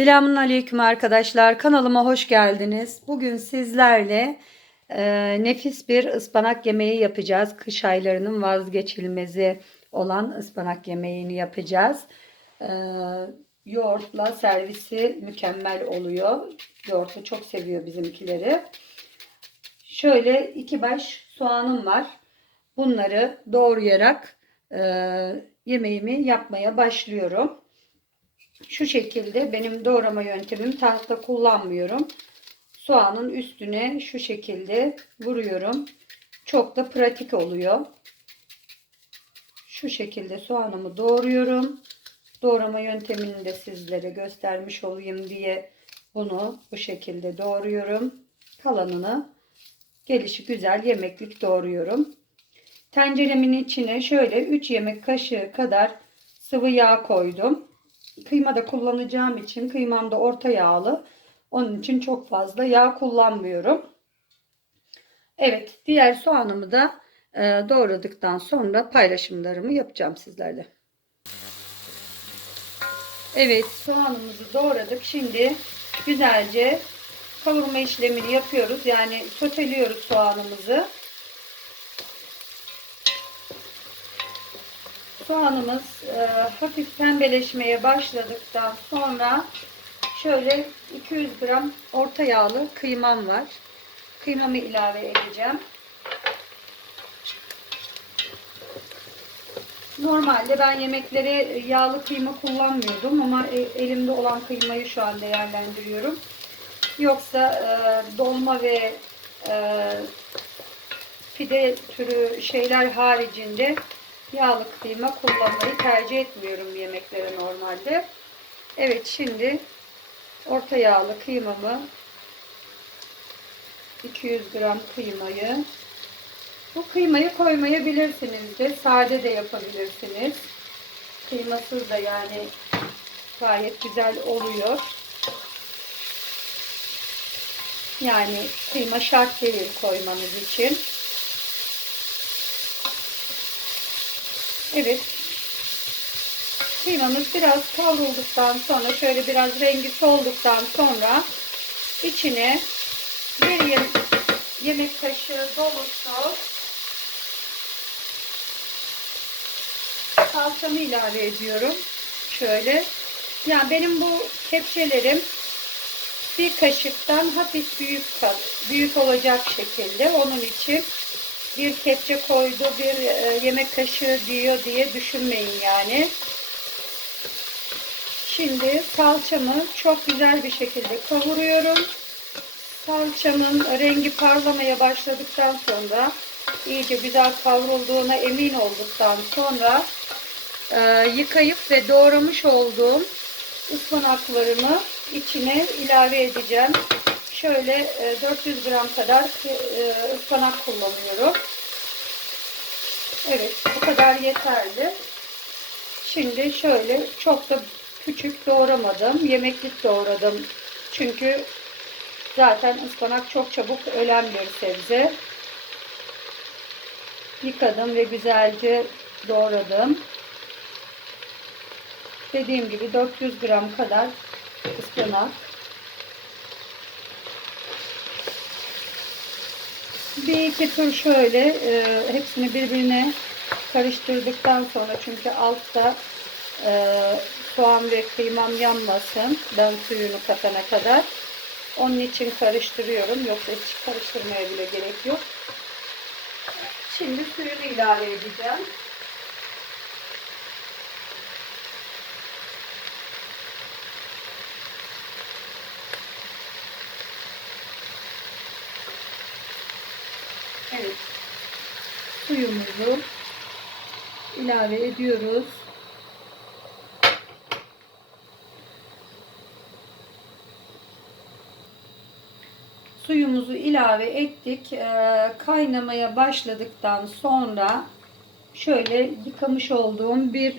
Selamun Aleyküm arkadaşlar. Kanalıma hoş geldiniz. Bugün sizlerle e, nefis bir ıspanak yemeği yapacağız. Kış aylarının vazgeçilmezi olan ıspanak yemeğini yapacağız. E, yoğurtla servisi mükemmel oluyor. Yoğurtu çok seviyor bizimkileri. Şöyle iki baş soğanım var. Bunları doğrayarak e, yemeğimi yapmaya başlıyorum. Şu şekilde benim doğrama yöntemim tahta kullanmıyorum. Soğanın üstüne şu şekilde vuruyorum. Çok da pratik oluyor. Şu şekilde soğanımı doğruyorum. Doğrama yöntemini de sizlere göstermiş olayım diye bunu bu şekilde doğruyorum. Kalanını gelişi güzel yemeklik doğruyorum. Tenceremin içine şöyle 3 yemek kaşığı kadar sıvı yağ koydum. Kıyma da kullanacağım için kıymam da orta yağlı. Onun için çok fazla yağ kullanmıyorum. Evet diğer soğanımı da e, doğradıktan sonra paylaşımlarımı yapacağım sizlerle. Evet soğanımızı doğradık. Şimdi güzelce kavurma işlemini yapıyoruz. Yani soteliyoruz soğanımızı. Soğanımız e, hafif pembeleşmeye başladıktan sonra şöyle 200 gram orta yağlı kıymam var. Kıymamı ilave edeceğim. Normalde ben yemeklere yağlı kıyma kullanmıyordum ama e, elimde olan kıymayı şu an değerlendiriyorum. Yoksa e, dolma ve e, pide türü şeyler haricinde yağlı kıyma kullanmayı tercih etmiyorum yemeklere normalde. Evet şimdi orta yağlı kıymamı 200 gram kıymayı bu kıymayı koymayabilirsiniz de sade de yapabilirsiniz. Kıymasız da yani gayet güzel oluyor. Yani kıyma şart değil koymanız için. Evet. Kıymamız biraz kavrulduktan sonra şöyle biraz rengi solduktan sonra içine bir yem yemek kaşığı dolusu salçamı ilave ediyorum. Şöyle. Yani benim bu kepçelerim bir kaşıktan hafif büyük büyük olacak şekilde. Onun için bir kepçe koydu, bir e, yemek kaşığı diyor diye düşünmeyin yani. Şimdi salçamı çok güzel bir şekilde kavuruyorum. Salçamın rengi parlamaya başladıktan sonra iyice güzel kavrulduğuna emin olduktan sonra e, yıkayıp ve doğramış olduğum ıspanaklarımı içine ilave edeceğim. Şöyle 400 gram kadar ıspanak kullanıyorum. Evet bu kadar yeterli. Şimdi şöyle çok da küçük doğramadım. Yemeklik doğradım. Çünkü zaten ıspanak çok çabuk ölen bir sebze. Yıkadım ve güzelce doğradım. Dediğim gibi 400 gram kadar ıspanak. Bir iki tur şöyle e, hepsini birbirine karıştırdıktan sonra çünkü altta e, soğan ve kıymam yanmasın. Ben suyunu katana kadar. Onun için karıştırıyorum. Yoksa hiç karıştırmaya bile gerek yok. Şimdi suyunu ilave edeceğim. Evet. Suyumuzu ilave ediyoruz. Suyumuzu ilave ettik. Ee, kaynamaya başladıktan sonra şöyle yıkamış olduğum bir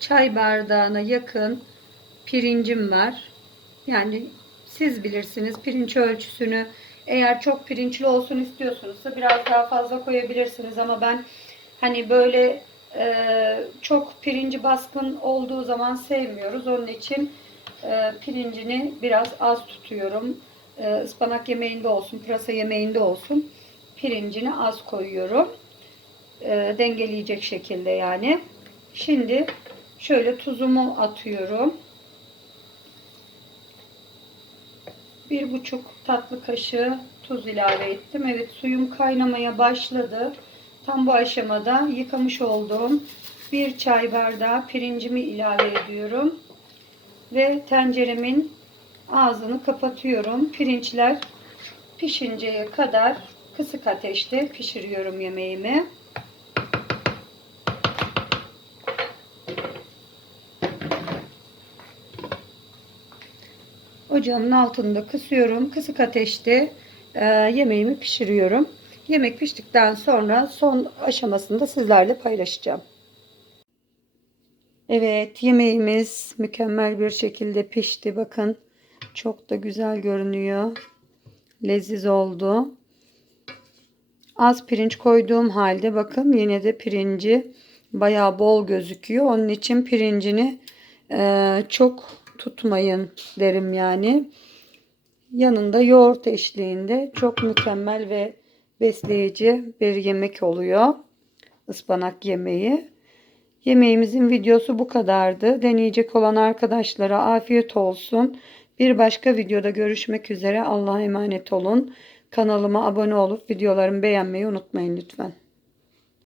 çay bardağına yakın pirincim var. Yani siz bilirsiniz pirinç ölçüsünü eğer çok pirinçli olsun istiyorsunuzsa biraz daha fazla koyabilirsiniz ama ben hani böyle e, çok pirinci baskın olduğu zaman sevmiyoruz. Onun için e, pirincini biraz az tutuyorum. E, ıspanak yemeğinde olsun, pırasa yemeğinde olsun. Pirincini az koyuyorum. E, dengeleyecek şekilde yani. Şimdi şöyle tuzumu atıyorum. Bir buçuk tatlı kaşığı tuz ilave ettim. Evet suyum kaynamaya başladı. Tam bu aşamada yıkamış olduğum bir çay bardağı pirincimi ilave ediyorum. Ve tenceremin ağzını kapatıyorum. Pirinçler pişinceye kadar kısık ateşte pişiriyorum yemeğimi. Ocağımın altında kısıyorum. Kısık ateşte e, yemeğimi pişiriyorum. Yemek piştikten sonra son aşamasında sizlerle paylaşacağım. Evet yemeğimiz mükemmel bir şekilde pişti. Bakın çok da güzel görünüyor. Leziz oldu. Az pirinç koyduğum halde bakın yine de pirinci bayağı bol gözüküyor. Onun için pirincini e, çok tutmayın derim yani. Yanında yoğurt eşliğinde çok mükemmel ve besleyici bir yemek oluyor. Ispanak yemeği. Yemeğimizin videosu bu kadardı. Deneyecek olan arkadaşlara afiyet olsun. Bir başka videoda görüşmek üzere. Allah'a emanet olun. Kanalıma abone olup videolarımı beğenmeyi unutmayın lütfen.